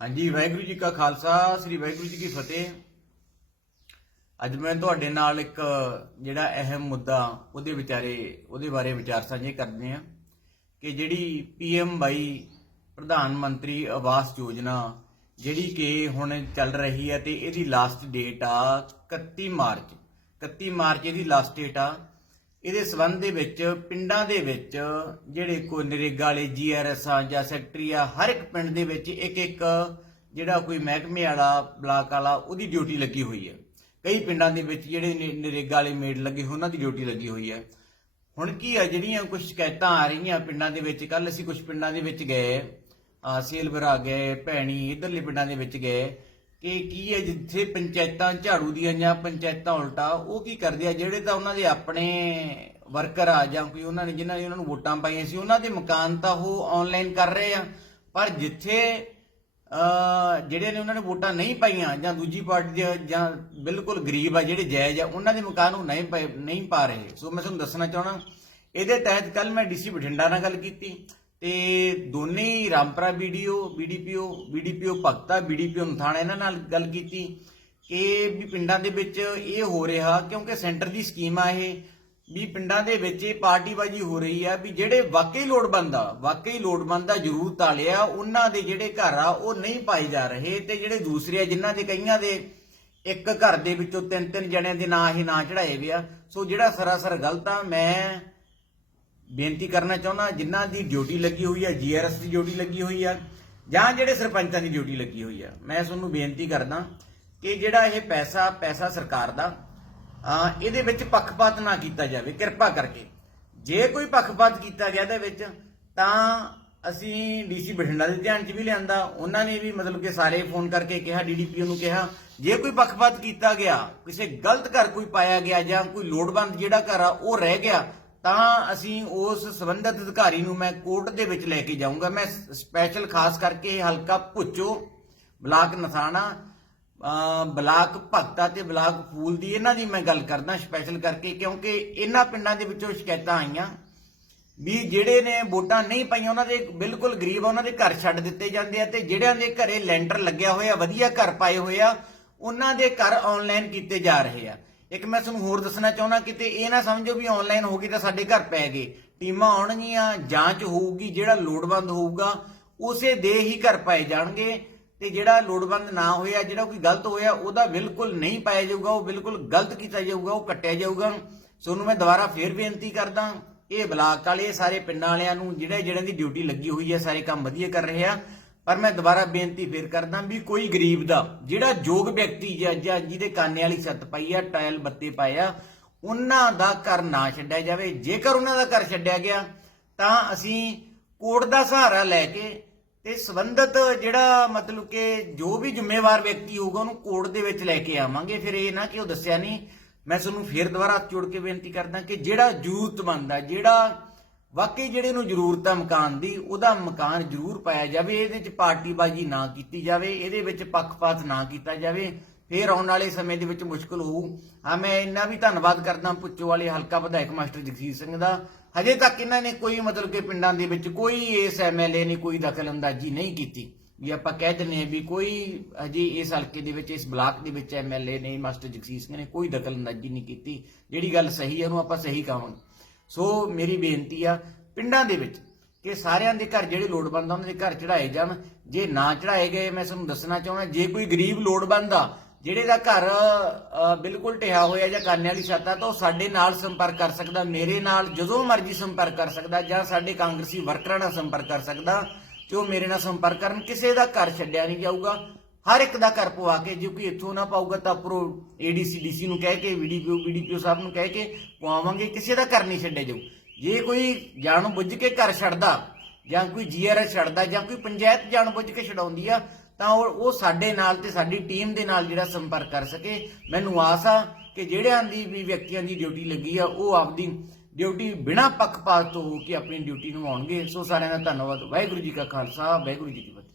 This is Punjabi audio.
ਹਾਂਜੀ, ਵਾਹਿਗੁਰੂ ਜੀ ਕਾ ਖਾਲਸਾ, ਸ੍ਰੀ ਵਾਹਿਗੁਰੂ ਜੀ ਕੀ ਫਤਿਹ। ਅੱਜ ਮੈਂ ਤੁਹਾਡੇ ਨਾਲ ਇੱਕ ਜਿਹੜਾ ਅਹਿਮ ਮੁੱਦਾ ਉਹਦੇ ਵਿਚਾਰੇ, ਉਹਦੇ ਬਾਰੇ ਵਿਚਾਰ ਸਾਂਝੇ ਕਰਦੇ ਆ ਕਿ ਜਿਹੜੀ ਪੀਐਮ ਬਾਈ ਪ੍ਰਧਾਨ ਮੰਤਰੀ ਆਵਾਸ ਯੋਜਨਾ, ਜਿਹੜੀ ਕਿ ਹੁਣ ਚੱਲ ਰਹੀ ਹੈ ਤੇ ਇਹਦੀ ਲਾਸਟ ਡੇਟ ਆ 31 ਮਾਰਚ 31 ਮਾਰਚ ਇਹਦੀ ਲਾਸਟ ਡੇਟ ਆ। ਇਹਦੇ ਸਬੰਧ ਦੇ ਵਿੱਚ, ਪਿੰਡਾਂ ਦੇ ਵਿੱਚ ਜਿਹੜੇ ਕੋਈ ਨਰੇਗਾ ਵਾਲੇ ਜੀਆਰਐਸ ਆ ਜਾਂ ਸੈਕਟਰੀ ਆ, ਹਰ ਇੱਕ ਪਿੰਡ ਦੇ ਵਿੱਚ ਇੱਕ ਇੱਕ ਜਿਹੜਾ ਕੋਈ ਮਹਿਕਮੇ ਵਾਲਾ ਬਲਾਕ ਵਾਲਾ, ਉਹਦੀ ਡਿਊਟੀ ਲੱਗੀ ਹੋਈ ਹੈ। ਕਈ ਪਿੰਡਾਂ ਦੇ ਵਿੱਚ ਜਿਹੜੇ ਨਰੇਗਾ ਵਾਲੇ ਮੇਡ ਲੱਗੇ, ਉਹਨਾਂ ਦੀ ਡਿਊਟੀ ਲੱਗੀ ਹੋਈ ਹੈ। ਹੁਣ ਕੀ ਆ, ਜਿਹੜੀਆਂ ਕੁਝ ਸ਼ਿਕਾਇਤਾਂ ਆ ਰਹੀਆਂ ਪਿੰਡਾਂ ਦੇ ਵਿੱਚ ਕੱਲ ਅਸੀਂ ਕੁਝ ਪਿੰਡਾਂ ਦੇ ਵਿੱਚ ਗਏ, ਆ ਸੇਲਵਰਾ ਗਏ, ਭੈਣੀ, ਇਧਰਲੇ ਪਿੰਡਾਂ ਦੇ ਵਿੱਚ ਗਏ ਕਿ ਕੀ ਹੈ ਜਿੱਥੇ ਪੰਚਾਇਤਾਂ ਝਾੜੂ ਦੀਆਂ ਜਾਂ ਪੰਚਾਇਤਾਂ ਉਲਟਾ, ਉਹ ਕੀ ਕਰਦੇ ਆ? ਜਿਹੜੇ ਤਾਂ ਉਹਨਾਂ ਦੇ ਆਪਣੇ ਵਰਕਰ ਆ ਜਾਂ ਕੋਈ ਉਹਨਾਂ ਨੇ ਜਿਨ੍ਹਾਂ ਨੇ ਉਹਨਾਂ ਨੂੰ ਵੋਟਾਂ ਪਾਈਆਂ ਸੀ, ਉਹਨਾਂ ਦੇ ਮਕਾਨ ਤਾਂ ਉਹ ਆਨਲਾਈਨ ਕਰ ਰਹੇ ਆ। ਪਰ ਜਿੱਥੇ ਜਿਹੜੇ ਨੇ ਉਹਨਾਂ ਨੇ ਵੋਟਾਂ ਨਹੀਂ ਪਾਈਆਂ ਜਾਂ ਦੂਜੀ ਪਾਰਟੀ ਦੇ ਜਾਂ ਬਿਲਕੁਲ ਗਰੀਬ ਆ, ਜਿਹੜੇ ਜਾਇਜ਼ ਆ, ਉਹਨਾਂ ਦੇ ਮਕਾਨ ਉਹ ਨਹੀਂ ਪਏ- ਨਹੀਂ ਪਾ ਰਹੇ। ਸੋ ਮੈਂ ਤੁਹਾਨੂੰ ਦੱਸਣਾ ਚਾਹਣਾ ਇਹਦੇ ਤਹਿਤ ਕੱਲ ਮੈਂ ਡੀਸੀ ਬਠਿੰਡਾ ਨਾਲ ਗੱਲ ਕੀਤੀ। ਤੇ ਦੋਨੇ ਹੀ Rampura video BDPO BDPO Bhagta BDPO Mathana ਇਹਨਾਂ ਨਾਲ ਗੱਲ ਕੀਤੀ ਕਿ ਵੀ ਪਿੰਡਾਂ ਦੇ ਵਿੱਚ ਇਹ ਹੋ ਰਿਹਾ ਕਿਉਂਕਿ ਸੈਂਟਰ ਦੀ ਸਕੀਮ ਆ ਇਹ ਵੀ ਪਿੰਡਾਂ ਦੇ ਵਿੱਚ ਇਹ ਪਾਰਟੀਬਾਜ਼ੀ ਹੋ ਰਹੀ ਆ ਵੀ ਜਿਹੜੇ ਵਾਕਈ ਲੋੜਵੰਦ ਆ, ਵਾਕਈ ਲੋੜਵੰਦ ਆ ਜ਼ਰੂਰਤ ਵਾਲੇ ਆ ਉਹਨਾਂ ਦੇ ਜਿਹੜੇ ਘਰ ਆ ਉਹ ਨਹੀਂ ਪਾਏ ਜਾ ਰਹੇ ਤੇ ਜਿਹੜੇ ਦੂਸਰੇ ਆ ਜਿਨ੍ਹਾਂ ਦੇ ਕਈਆਂ ਦੇ ਇੱਕ ਘਰ ਦੇ ਵਿੱਚੋਂ ਤਿੰਨ ਤਿੰਨ ਜਣਿਆਂ ਦੇ ਨਾਂ ਹੀ ਨਾਂ ਚੜਾਏ ਵੇ ਆ। ਸੋ ਜਿਹੜਾ ਸਰਾਸਰ ਗਲਤ ਆ, ਮੈਂ ਬੇਨਤੀ ਕਰਨਾ ਚਾਹੁੰਦਾ, ਜਿਨ੍ਹਾਂ ਦੀ ਡਿਊਟੀ ਲੱਗੀ ਹੋਈ ਹੈ ਜੀਆਰਐਸ ਦੀ ਡਿਊਟੀ ਲੱਗੀ ਹੋਈ ਹੈ ਜਾਂ ਜਿਹੜੇ ਸਰਪੰਚਾਂ ਦੀ ਡਿਊਟੀ ਲੱਗੀ ਹੋਈ ਹੈ ਮੈਂ ਤੁਹਾਨੂੰ ਬੇਨਤੀ ਕਰਦਾ ਕਿ ਜਿਹੜਾ ਇਹ ਪੈਸਾ ਪੈਸਾ ਸਰਕਾਰ ਦਾ ਇਹਦੇ ਵਿੱਚ ਪੱਖਪਾਤ ਨਾ ਕੀਤਾ ਜਾਵੇ, ਕਿਰਪਾ ਕਰਕੇ। ਜੇ ਕੋਈ ਪੱਖਪਾਤ ਕੀਤਾ ਗਿਆ ਇਹਦੇ ਵਿੱਚ, ਤਾਂ ਅਸੀਂ ਡੀਸੀ ਬਠਿੰਡਾ ਦੇ ਧਿਆਨ 'ਚ ਵੀ ਲਿਆਂਦਾ, ਉਹਨਾਂ ਨੇ ਵੀ ਮਤਲਬ ਕਿ ਸਾਰੇ ਫੋਨ ਕਰਕੇ ਕਿਹਾ ਡੀਡੀਪੀਓ ਨੂੰ ਕਿਹਾ, ਜੇ ਕੋਈ ਪੱਖਪਾਤ ਕੀਤਾ ਗਿਆ, ਕਿਸੇ ਗਲਤ ਘਰ ਕੋਈ ਪਾਇਆ ਗਿਆ ਜਾਂ ਕੋਈ ਲੋੜਵੰਦ ਜਿਹੜਾ ਘਰ ਆ, ਉਹ ਰਹਿ ਗਿਆ ਤਾਂ ਅਸੀਂ ਉਸ ਸੰਬੰਧਿਤ ਅਧਿਕਾਰੀ ਨੂੰ ਮੈਂ ਕੋਰਟ ਦੇ ਵਿੱਚ ਲੈ ਕੇ ਜਾਊਂਗਾ। ਮੈਂ ਸਪੈਸ਼ਲ ਖਾਸ ਕਰਕੇ ਹਲਕਾ ਭੁੱਚੋ, ਬਲਾਕ ਨਥਾਣਾ ਬਲਾਕ ਭਗਤਾ ਤੇ ਬਲਾਕ ਫੂਲ ਦੀ ਇਹਨਾਂ ਦੀ ਮੈਂ ਗੱਲ ਕਰਦਾ ਸਪੈਸ਼ਲ ਕਰਕੇ, ਕਿਉਂਕਿ ਇਹਨਾਂ ਪਿੰਡਾਂ ਦੇ ਵਿੱਚੋਂ ਸ਼ਿਕਾਇਤਾਂ ਆਈਆਂ ਵੀ ਜਿਹੜੇ ਨੇ ਵੋਟਾਂ ਨਹੀਂ ਪਾਈਆਂ, ਉਹਨਾਂ ਦੇ ਬਿਲਕੁਲ ਗਰੀਬ ਆ, ਉਹਨਾਂ ਦੇ ਘਰ ਛੱਡ ਦਿੱਤੇ ਜਾਂਦੇ ਆ ਤੇ ਜਿਹੜਿਆਂ ਦੇ ਘਰੇ ਲੈਂਟਰ ਲੱਗਿਆ ਹੋਇਆ, ਵਧੀਆ ਘਰ ਪਾਏ ਹੋਏ ਆ, ਉਹਨਾਂ ਦੇ ਘਰ ਆਨਲਾਈਨ ਕੀਤੇ ਜਾ ਰਹੇ ਆ। ਇੱਕ ਮੈਂ ਤੁਹਾਨੂੰ ਹੋਰ ਦੱਸਣਾ ਚਾਹੁੰਦਾ, ਕਿਤੇ ਇਹ ਨਾ ਸਮਝੋ ਵੀ ਆਨਲਾਈਨ ਹੋ ਗਈ ਤਾਂ ਸਾਡੇ ਘਰ ਪੈ ਗਏ। ਟੀਮਾਂ ਆਉਣਗੀਆਂ, ਜਾਂਚ ਹੋਊਗੀ, ਜਿਹੜਾ ਲੋੜਵੰਦ ਹੋਊਗਾ, ਉਸੇ ਦੇ ਹੀ ਘਰ ਪਾਏ ਜਾਣਗੇ। ਤੇ ਜਿਹੜਾ ਲੋੜਵੰਦ ਨਾ ਹੋਇਆ, ਜਿਹੜਾ ਕੋਈ ਗਲਤ ਹੋਇਆ, ਉਹਦਾ ਬਿਲਕੁਲ ਨਹੀਂ ਪਾਇਆ ਜਾਊਗਾ, ਉਹ ਬਿਲਕੁਲ ਗਲਤ ਕੀਤਾ ਜਾਊਗਾ, ਉਹ ਕੱਟਿਆ ਜਾਊਗਾ। ਸੋਨੂੰ ਮੈਂ ਦੁਬਾਰਾ ਫੇਰ ਬੇਨਤੀ ਕਰਦਾ, ਇਹ ਬਲਾਕ ਵਾਲੇ, ਸਾਰੇ ਪਿੰਡਾਂ ਵਾਲਿਆਂ ਨੂੰ ਜਿਹੜੇ ਜਿਹੜਿਆਂ ਦੀ ਡਿਊਟੀ ਲੱਗੀ ਹੋਈ ਹੈ, ਸਾਰੇ ਕੰਮ ਵਧੀਆ ਕਰ ਰਹੇ ਆ। ਪਰ ਮੈਂ ਦੁਬਾਰਾ ਬੇਨਤੀ ਫੇਰ ਕਰਦਾ ਵੀ ਕੋਈ ਗਰੀਬ ਦਾ, ਜਿਹੜਾ ਯੋਗ ਵਿਅਕਤੀ ਜਾਂ ਜਿਹਦੇ ਕਾਨੇ ਵਾਲੀ ਛੱਤ ਪਾਈ ਆ, ਟਾਇਲ ਬੱਤੇ ਪਾਇਆ ਉਹਨਾਂ ਦਾ ਘਰ ਨਾ ਛੱਡਿਆ ਜਾਵੇ। ਜੇਕਰ ਉਹਨਾਂ ਦਾ ਘਰ ਛੱਡਿਆ ਗਿਆ, ਤਾਂ ਅਸੀਂ ਕੋਰਟ ਦਾ ਸਹਾਰਾ ਲੈ ਕੇ ਤੇ ਸੰਬੰਧਿਤ ਜਿਹੜਾ ਮਤਲਬ ਕਿ ਜੋ ਵੀ ਜ਼ਿੰਮੇਵਾਰ ਵਿਅਕਤੀ ਹੋਊਗਾ, ਉਹਨੂੰ ਕੋਰਟ ਦੇ ਵਿੱਚ ਲੈ ਕੇ ਆਵਾਂਗੇ। ਫਿਰ ਇਹ ਨਾ ਕਿ ਉਹ ਦੱਸਿਆ ਨਹੀਂ, ਮੈਂ ਤੁਹਾਨੂੰ ਫੇਰ ਦੁਬਾਰਾ ਹੱਥ ਜੋੜ ਕੇ ਬੇਨਤੀ ਕਰਦਾ ਕਿ ਜਿਹੜਾ ਜ਼ਰੂਰਤਮੰਦ ਆ, ਜਿਹੜਾ ਵਾਕਈ ਜਿਹੜੇ ਨੂੰ ਜ਼ਰੂਰਤ ਆ ਮਕਾਨ ਦੀ, ਉਹਦਾ ਮਕਾਨ ਜ਼ਰੂਰ ਪਾਇਆ ਜਾਵੇ, ਇਹਦੇ ਵਿੱਚ ਪਾਰਟੀਬਾਜ਼ੀ ਨਾ ਕੀਤੀ ਜਾਵੇ, ਇਹਦੇ ਵਿੱਚ ਪੱਖਪਾਤ ਨਾ ਕੀਤਾ ਜਾਵੇ, ਫੇਰ ਆਉਣ ਵਾਲੇ ਸਮੇਂ ਦੇ ਵਿੱਚ ਮੁਸ਼ਕਲ ਹੋਊ। ਹਾਂ, ਮੈਂ ਇੰਨਾ ਵੀ ਧੰਨਵਾਦ ਕਰਦਾ ਪੁੱਚੋ ਵਾਲੇ ਹਲਕਾ ਵਿਧਾਇਕ ਮਾਸਟਰ ਜਗਸੀਰ ਸਿੰਘ ਦਾ। ਹਜੇ ਤੱਕ ਇਹਨਾਂ ਨੇ ਕੋਈ ਮਤਲਬ ਕਿ ਪਿੰਡਾਂ ਦੇ ਵਿੱਚ ਕੋਈ ਇਸ ਐਮਐਲਏ ਨੇ ਕੋਈ ਦਖਲ ਅੰਦਾਜ਼ੀ ਨਹੀਂ ਕੀਤੀ, ਵੀ ਆਪਾਂ ਕਹਿ ਦਿੰਦੇ ਆ ਵੀ ਕੋਈ ਹਜੇ ਇਸ ਹਲਕੇ ਦੇ ਵਿੱਚ, ਇਸ ਬਲਾਕ ਦੇ ਵਿੱਚ ਐਮਐਲਏ ਨੇ, ਮਾਸਟਰ ਜਗਸੀਰ ਸਿੰਘ ਨੇ ਕੋਈ ਦਖਲ ਅੰਦਾਜ਼ੀ ਨਹੀਂ ਕੀਤੀ। ਜਿਹੜੀ ਗੱਲ ਸਹੀ ਹੈ ਉਹਨੂੰ ਆਪਾਂ ਸਹੀ ਕਹਾਂਗੇ। ਸੋ ਮੇਰੀ ਬੇਨਤੀ ਆ ਪਿੰਡਾਂ ਦੇ ਵਿੱਚ ਕਿ ਸਾਰਿਆਂ ਦੇ ਘਰ ਜਿਹੜੇ ਲੋੜਵੰਦ ਆ, ਉਹਨਾਂ ਦੇ ਘਰ ਚੜਾਏ ਜਾਣ। ਜੇ ਨਾ ਚੜਾਏ ਗਏ, ਮੈਂ ਤੁਹਾਨੂੰ ਦੱਸਣਾ ਚਾਹੁੰਦਾ, ਜੇ ਕੋਈ ਗਰੀਬ ਲੋੜਵੰਦ ਆ, ਜਿਹੜੇ ਦਾ ਘਰ ਬਿਲਕੁਲ ਢਿਆ ਹੋਇਆ ਜਾਂ ਕਾਨੇ ਵਾਲੀ ਛੱਤ ਆ, ਤਾਂ ਉਹ ਸਾਡੇ ਨਾਲ ਸੰਪਰਕ ਕਰ ਸਕਦਾ, ਮੇਰੇ ਨਾਲ ਜਦੋਂ ਮਰਜ਼ੀ ਸੰਪਰਕ ਕਰ ਸਕਦਾ ਜਾਂ ਸਾਡੇ ਕਾਂਗਰਸੀ ਵਰਕਰਾਂ ਨਾਲ ਸੰਪਰਕ ਕਰ ਸਕਦਾ, ਤੇ ਉਹ ਮੇਰੇ ਨਾਲ ਸੰਪਰਕ ਕਰਨ, ਕਿਸੇ ਦਾ ਘਰ ਛੱਡਿਆ ਨਹੀਂ ਜਾਊਗਾ। ਹਰ ਇੱਕ ਦਾ ਘਰ ਪਵਾ ਕੇ, ਜੇ ਕੋਈ ਇੱਥੋਂ ਨਾ ਪਾਊਗਾ ਤਾਂ ਉੱਪਰੋਂ ਏਡੀਸੀ ਡੀਸੀ ਨੂੰ ਕਹਿ ਕੇ ਵੀਡੀਪੀਓ ਵੀਡੀਪੀਓ ਸਾਹਿਬ ਨੂੰ ਕਹਿ ਕੇ ਪਵਾਵਾਂਗੇ, ਕਿਸੇ ਦਾ ਘਰ ਨਹੀਂ ਛੱਡਿਆ ਜਾਊ। ਜੇ ਕੋਈ ਜਾਣ ਬੁੱਝ ਕੇ ਘਰ ਛੱਡਦਾ, ਜਾਂ ਕੋਈ ਜੀਆਰਐਸ ਛੱਡਦਾ, ਜਾਂ ਕੋਈ ਪੰਚਾਇਤ ਜਾਣ ਬੁੱਝ ਕੇ ਛਡਾਉਂਦੀ ਆ, ਤਾਂ ਉਹ ਉਹ ਸਾਡੇ ਨਾਲ ਤੇ ਸਾਡੀ ਟੀਮ ਦੇ ਨਾਲ ਜਿਹੜਾ ਸੰਪਰਕ ਕਰ ਸਕੇ। ਮੈਨੂੰ ਆਸ ਆ ਕਿ ਜਿਹੜਿਆਂ ਦੀ ਵੀ ਵਿਅਕਤੀਆਂ ਦੀ ਡਿਊਟੀ ਲੱਗੀ ਆ, ਉਹ ਆਪਦੀ ਡਿਊਟੀ ਬਿਨਾਂ ਪੱਖਪਾਤ ਤੋਂ ਹੋ ਕੇ ਆਪਣੀ ਡਿਊਟੀ ਨਿਭਾਉਣਗੇ। ਸੋ ਸਾਰਿਆਂ ਦਾ ਧੰਨਵਾਦ। ਵਾਹਿਗੁਰੂ ਜੀ ਕਾ ਖਾਲਸਾ, ਵਾਹਿਗੁਰੂ ਜੀ ਕੀ ਫਤਿਹ।